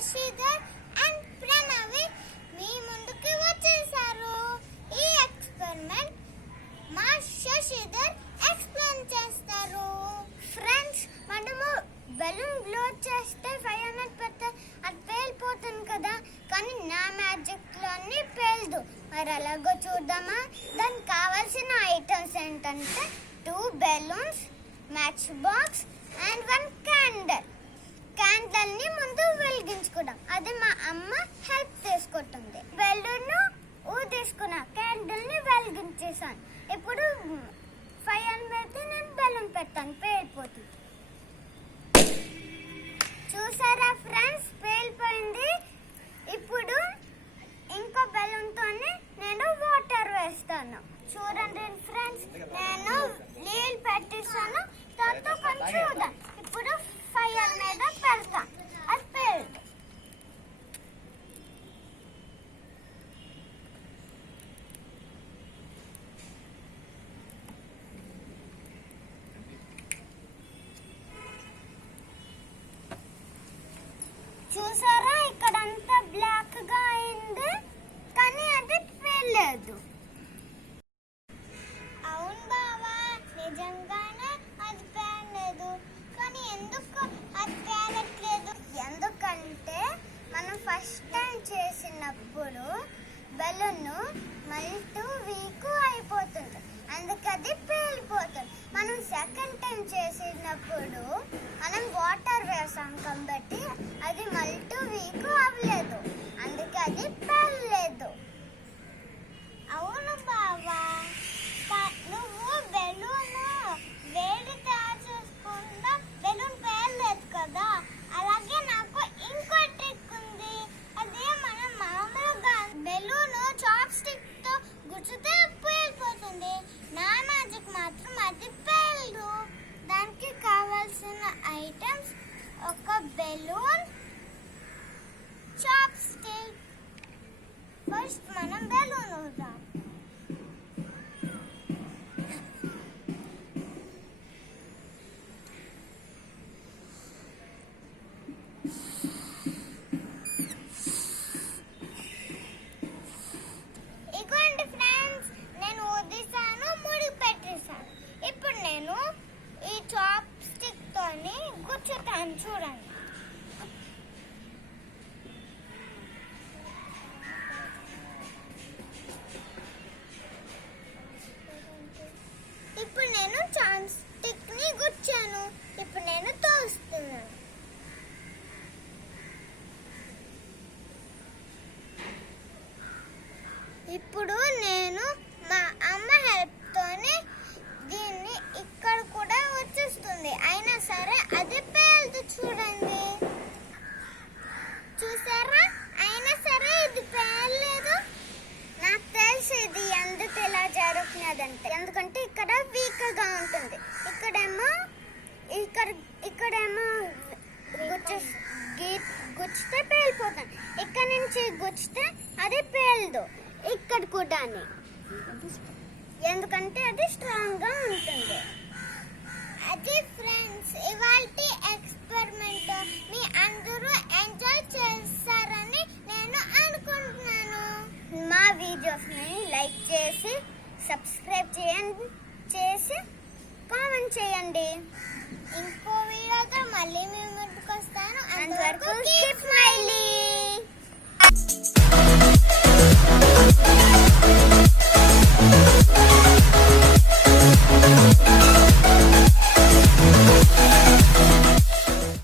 Shashidhar and Pranavi మీ ముందుకు వచ్చేసారు. ఈ ఎక్స్పెరిమెంట్ మా శశిధర్ ఎక్స్ప్లెయిన్ చేస్తారు. ఫ్రెండ్స్, మనము బెలూన్ బ్లో చేస్తే 500 పెడితే అది పేలిపోతుంది కదా, కానీ నా మ్యాజిక్ లోని పేలదు. మరి అలాగో చూద్దామా? దానికి కావాల్సిన ఐటమ్స్ ఏంటంటే 2 balloons, match box and 1 candle. Candle ని ముందు వెలిగించుకుందాం. అది మా అమ్మ హెల్ప్ తీసుకుంటుంది. బెలూన్ ఊదేసుకున్నా, క్యాండిల్ ని వెలిగించేసాను. ఇప్పుడు 500 పెడితే నేను బెలూన్ పెడతాను, పేలిపోతుంది. చూసారా ఫ్రెండ్స్, పేలిపోయింది. ఇప్పుడు ఇంకో బెలూన్ తోనే నేను వాటర్ వేస్తాను. చూడండి ఫ్రెండ్స్, నేను నీళ్ళు పెట్టిస్తాను. దాంతో కొంచెం చూద్దాం. ఇప్పుడు ఫైర్ మీద పెడతాను, అది పేలుతుంది. చూసారా, ఇక్కడంతా బ్లాక్ గా అయింది, కానీ అది పేలలేదు. అవును బావా, నిజంగానే అది పేలలేదు. కానీ ఎందుకు అది పేలట్లేదు? ఎందుకంటే మనం ఫస్ట్ టైం చేసినప్పుడు బెలూన్ మల్టు వీక్ అయిపోతుంది, అందుకది పేలిపోతుంది. మనం సెకండ్ టైం చేసినప్పుడు మనం వాటర్ వేసాం కాబట్టి అది మల్టు వీక్ అవ్వలేదు, అందుకే అది పేలలేదు. అవును బావా, నువ్వు బెలూన్ వేడి తయారు చేసుకుందా బెలూన్ పేలలేదు కదా, అలాగే నాకు ఇంకో ట్రిక్ ఉంది. అదే మనం మామూలుగా బెలూన్ చాప్ స్టిక్ తో గుచ్చితే పేలిపోతుంది. నా మ్యాజిక్ మాత్రం అది పేలదు. దానికి కావాల్సిన ఐటమ్స్ ఒక బెలూన్, చాప్ స్టిక్. ఫస్ట్ మనం బెలూన్ ఊదాం. ఇగోండి ఫ్రెండ్స్, నేను ఊదేశాను, ముడి పెట్టేశాను. ఇప్పుడు నేను ఈ చాప్ స్టిక్ తోని గుచ్చుతాను. చూడండి, ఇప్పుడు నేను చాప్ స్టిక్ ని గుచ్చాను. ఇప్పుడు నేను తోస్తున్నాను. ఇప్పుడు నేను మా అమ్మ హెల్ప్ తోనే దీన్ని ఇక్కడ కూడా వచ్చేస్తుంది, అయినా సరే అది పేలదు. చూడండి, చూసారా, అయినా సరే ఇది పేలలేదు. నాకు తెలిసి ఇది ఎందుకు ఇలా జరుగుతున్నదంటే, ఎందుకంటే ఇక్కడ వీక్ గా ఉంటుంది. ఇక్కడేమో గుచ్చితే పేలిపోతుంది. ఇక్కడ నుంచి గుచ్చితే అది పేలదు. ఇక్కడ కూడా ఎందుకంటే అది స్ట్రాంగ్ గా ఉంటుంది. అది ఫ్రెండ్స్, ఇవాల్టి ఎక్స్పెరిమెంట్ మీ అందరూ ఎంజాయ్ చేస్తారని నేను అనుకుంటున్నాను. మా వీడియోస్ ని లైక్ చేసి సబ్స్క్రైబ్ చేసి కామెంట్ చేయండి. ఇంకో వీడియోతో మళ్ళీ మేము ముందుకు వస్తాను. అంతవరకు కీప్ స్మైలింగ్.